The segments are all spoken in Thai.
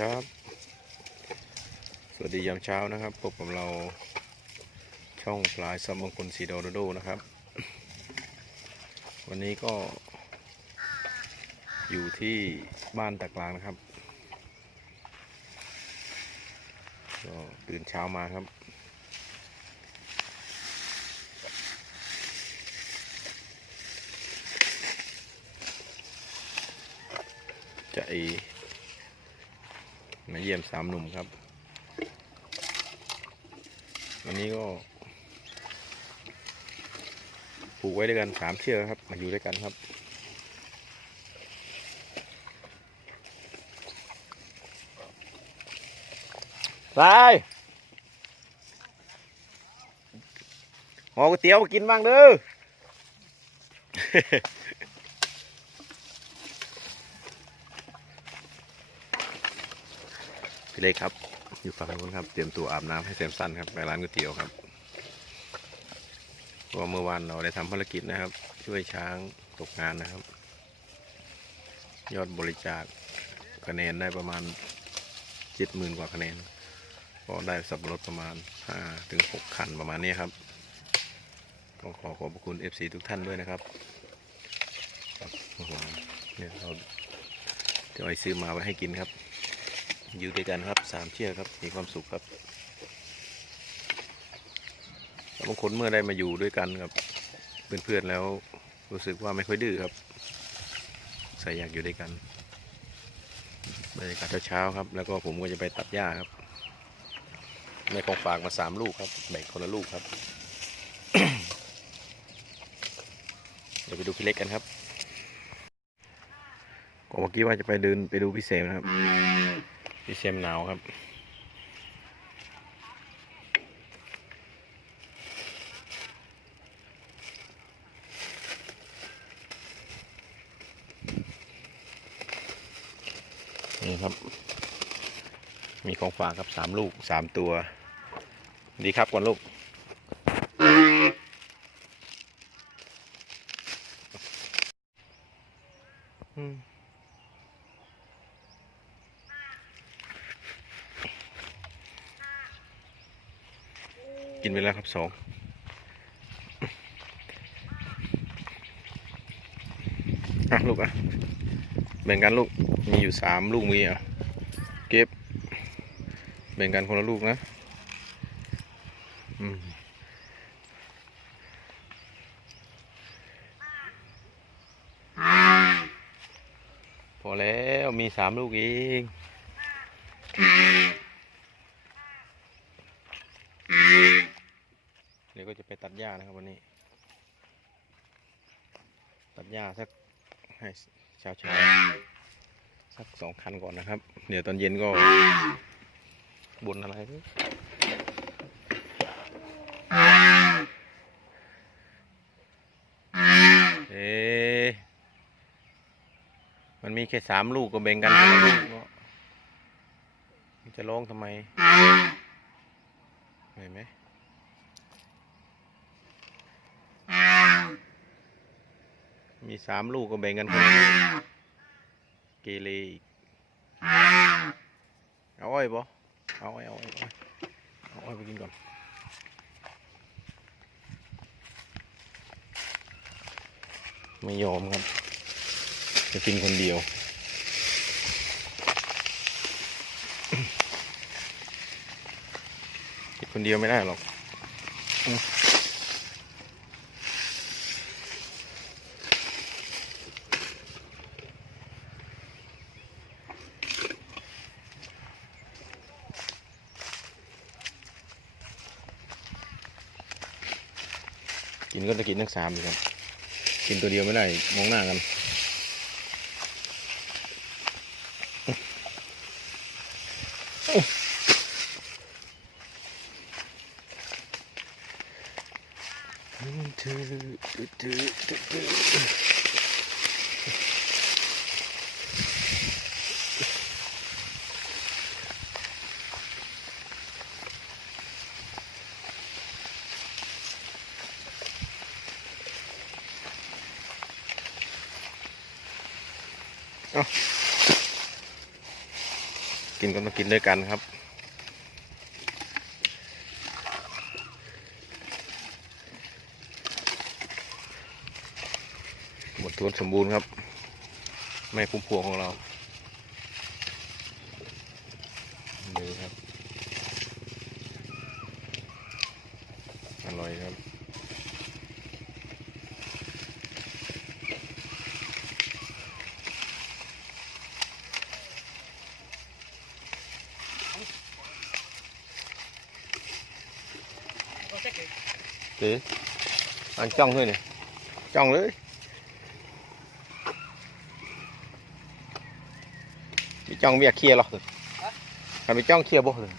ครับ สวัสดียามเช้านะครับพบกับเราช่องปลายสมมงคลสีดอโดโดนะครับ วันนี้ก็ อยู่ที่บ้านตะกลางนะครับก็ตื่นเช้ามาครับจะไอ มาเยี่ยมสามหนุ่มครับ วันนี้ก็ผูกไว้ด้วยกันสามเชือกครับ มาอยู่ด้วยกันครับ ไปหอก๋วยเตี๋ยวกินบ้างเด้อ พี่เล็กครับ อยู่ฝั่งนู้นครับ เตรียมตัวอาบน้ำให้แซมสันครับไปร้านก๋วยเตี๋ยวครับเพราะว่าเมื่อวานเราได้ทำภารกิจนะครับ ช่วยช้างตกงานนะครับ ยอดบริจาคคะแนนได้ประมาณเจ็ดหมื่นกว่าคะแนนก็ได้สับปะรดประมาณห้าถึงหกคันประมาณนี้ครับต้องขอขอบคุณ FC ทุกท่านด้วยนะครับเนี่ยเราจะไปซื้อมาไว้ให้กินครับ อยู่ด้วยกันครับสามเชือกครับมีความสุขครับบางคนเมื่อได้มาอยู่ด้วยกันกับเพื่อนๆแล้วรู้สึกว่าไม่ค่อยดื้อครับใส่อยากอยู่ด้วยกันบรรยากาศเช้าๆครับ แล้วก็ผมก็จะไปตัดหญ้าครับแม่ของฝากมาสามลูกครับแบ่งคนละลูกครับ เดี๋ยวไปดูพี่เล็กกันครับก็เมื่อกี้ว่าจะไปเดินไปดูพี่เสมนะครับ ที่เซมหนาวครับ นี่ครับ มีของฝากครับสามลูกสามตัว ดีครับก่อนลูก นไปแล้วครับสองอะลูกอะแบ่งกันลูก มีอยู่สามลูกมีอะ เก็บ แบ่งกันคนละลูกนะ อืมพอแล้วมีสามลูกเอง เดี๋ยวก็จะไปตัด หญ้านะครับวันนี้ ตัดหญ้าสักให้ชาเช้าๆสักสองคันก่อนนะครับ เดี๋ยวตอนเย็นก็บนอะไรด้วยเอ๊ะมันมีแค่สามลูกก็แบ่งกันคนละลูกก็มันจะร้องทำไมเห็นไหม มีสามลูกก็แบ่งกันคนละลูกเกเรอีกเอาอ้อยบ่เอาอ้อยเอาอ้อยเอาอ้อยเอาอ้อยไปกินก่อนไม่ยอมครับ จะกินคนเดียว กินคนเดียวไม่ได้หรอก กินก็จะกิน ทั้งสามเลยครับ กินตัวเดียวไม่ได้ มองหน้ากันเกินก็ต้องกินด้วยกันครับ หมดทวนสมบูรณ์ครับ ไม่พุ่มพวงของเราดูครับ อร่อยครับ เอ๊ะอันจ้องด้วยเนี่ยจ้องเลยมีจ้องเบียเคลียร์หรอกกันไปจ้องเคลียร์บ่เลย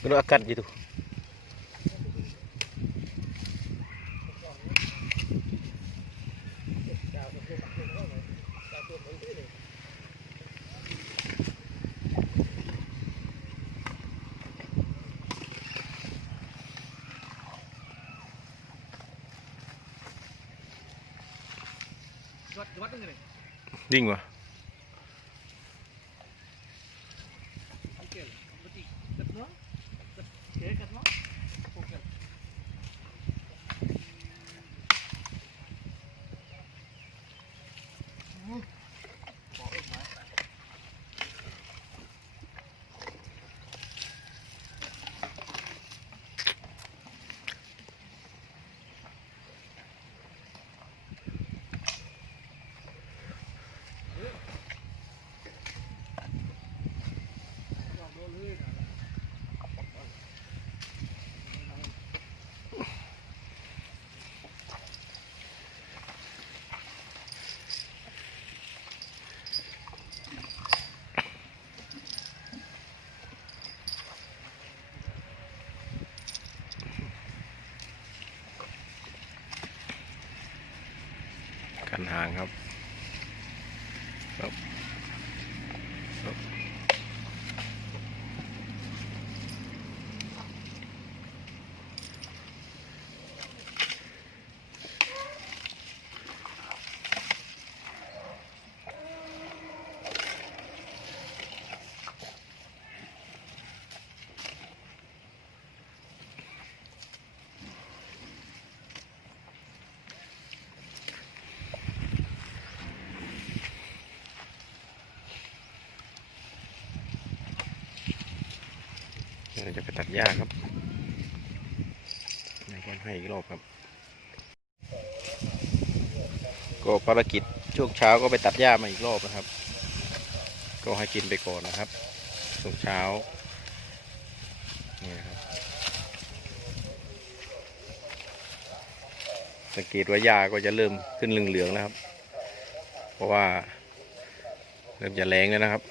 ก็รู้อาการ gitu Juat, juat tuh nih. ดิ้งวะางครับ เราจะไปตัดหญ้าครับนก้อนให้อีกรอบครับ ก็ภารกิจช่วงเช้าก็ไปตัดหญ้ามาอีกรอบนะครับ ก็ให้กินไปก่อนนะครับช่วงเช้านี่นครับสังเกตว่าหญ้าก็จะเริ่มขึ้นเหลืองๆแล้วครับ เพราะว่าเริ่มจะแรงแล้วนะครับ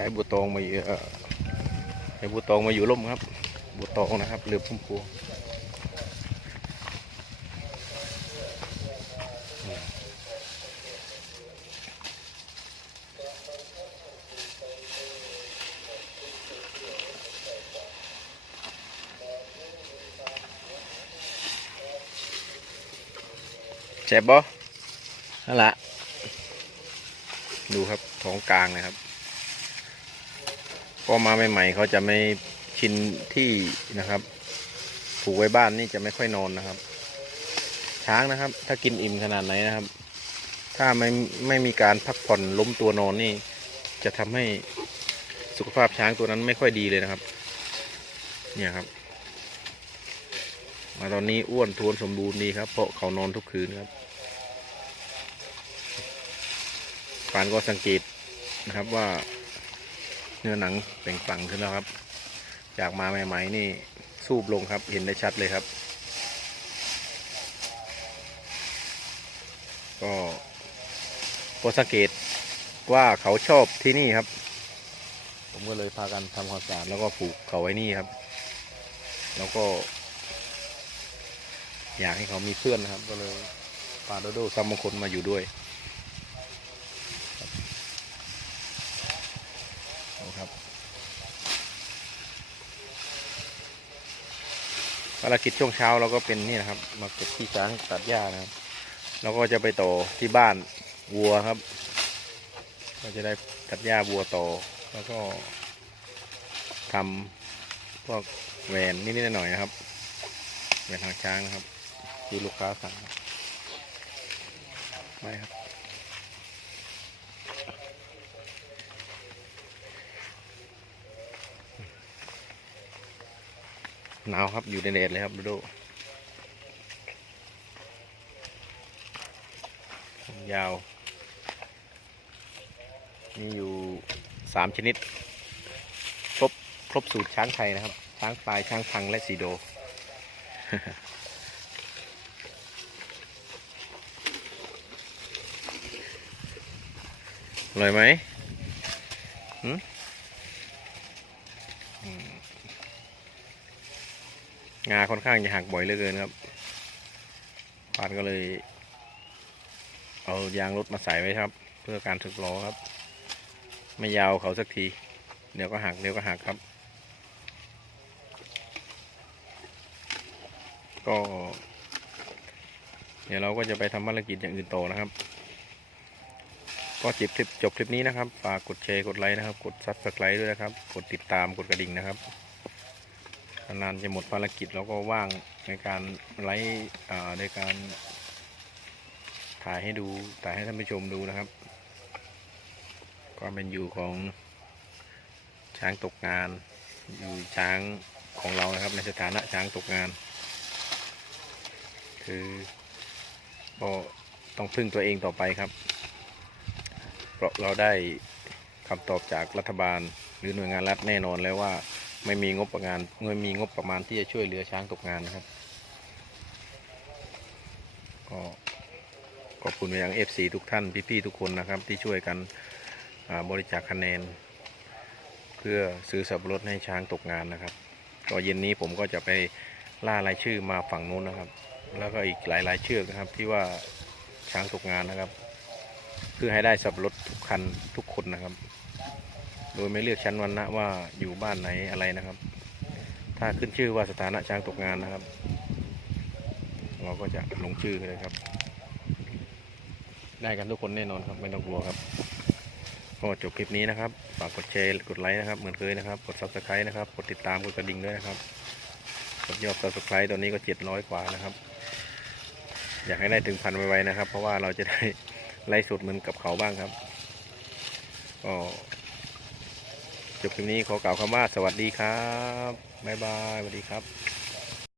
ใช้บัวตองมาอยู่เอ่อให้บัวตองมาอยู่ร่มครับ บัวตองนะครับเรือพุ่มพวงเจ็บบ่นั่นละ ดูครับ ท้องกลางนะครับ ก็มาใหม่ๆเขาจะไม่ชินที่นะครับ ผูกไว้บ้านนี่จะไม่ค่อยนอนนะครับ ช้างนะครับ ถ้ากินอิ่มขนาดไหนนะครับ ถ้าไม่ไม่มีการพักผ่อนล้มตัวนอนนี่ จะทำให้สุขภาพช้างตัวนั้นไม่ค่อยดีเลยนะครับ เนี่ยครับ มาตอนนี้อ้วนทวนสมบูรณ์ดีครับ เพราะเขานอนทุกคืนครับปานก็สังเกตนะครับว่า เนื้อหนังเปล่งปลั่งขึ้นแล้วครับ จากมาใหม่ๆนี่สูบลงครับ เห็นได้ชัดเลยครับ ก็พอสังเกตว่าเขาชอบที่นี่ครับ ผมก็เลยพากันทำความสะอาดแล้วก็ผูกเขาไว้นี่ครับ แล้วก็ อยากให้เขามีเพื่อนนะครับ ก็เลยปาโดโดซัมมงคลมาอยู่ด้วยครับ ภารกิจช่วงเช้าเราก็เป็นนี่นะครับ มาเก็บที่ช้างตัดหญ้านะครับแล้วก็จะไปต่อที่บ้านวัวครับ ก็จะได้ตัดหญ้าวัวต่อแล้วก็ทำพวกแหวนนิดๆหน่อยๆนะครับแหวนทางช้างนะครับที่ลูกค้าสั่งไม่ครับ หนาวครับอยู่ในแดดเลยครับดูดูยาว มีอยู่สามชนิด ครบครบสูตรช้างไทยนะครับ ช้างพลายช้างพังและสีโด อร่อยไหมหืมอืม งาค่อนข้างจะหักบ่อยเหลือเกินครับปานก็เลย เอายางรถมาใส่ไว้ครับ เพื่อการถึกล้อครับ ไม่ยาวเขาสักที เดี๋ยวก็หักเดี๋ยวก็หักครับ ก็ เดี๋ยวเราก็จะไปทำภารกิจอย่างอื่นต่อนะครับ ก็จบคลิปจบคลิปนี้นะครับ ฝากกดแชร์กดไลค์นะครับ กดซับสไครต์ด้วยนะครับ กดติดตามกดกระดิ่งนะครับ นานจะหมดภารกิจเราก็ว่างในการไลฟ์อ่ในการถ่ายให้ดูถ่ายให้ท่านผู้ชมดูนะครับ ความเป็นอยู่ของช้างตกงานอยู่ช้างของเรานะครับ ในสถานะช้างตกงาน คือก็ต้องพึ่งตัวเองต่อไปครับ เพราะเราได้คำตอบจากรัฐบาลหรือหน่วยงานรัฐแน่นอนแล้วว่า ไม่มีงบประมาณเงินมีงบประมาณที่จะช่วยเหลือช้างตกงานนะครับ ก็ขอบคุณไปยัง FC ทุกท่านพี่ๆทุกคนนะครับ ที่ช่วยกันบริจาคคะแนน เพื่อซื้อสับปะรดให้ช้างตกงานนะครับก็เย็นนี้ผมก็จะไปล่ารายชื่อมาฝั่งนู้นนะครับ แล้วก็อีกหลายๆเชือกนะครับ ที่ว่าช้างตกงานนะครับ เพื่อให้ได้สับปะรดทุกคันทุกคนนะครับ โดยไม่เลือกชั้นวรรณะว่าอยู่บ้านไหนอะไรนะครับ ถ้าขึ้นชื่อว่าสถานะช้างตกงานนะครับ เราก็จะลงชื่อเลยครับ ได้กันทุกคนแน่นอนครับ ไม่ต้องกลัวครับก็จบคลิปนี้นะครับ ฝากกดแชร์ กดไลค์นะครับ เหมือนเคยนะครับ กด subscribe นะครับ กดติดตาม กดกระดิ่งด้วยนะครับ กดยอด subscribe ตอนนี้ก็เจ็ดร้อยกว่านะครับ อยากให้ได้ถึงพันไวๆนะครับ เพราะว่าเราจะได้ไล่สดเหมือนกับเขาบ้างครับ ก็ จบคลิปนี้ขอกล่าวคำว่าสวัสดีครับ บ๊ายบายสวัสดีครับ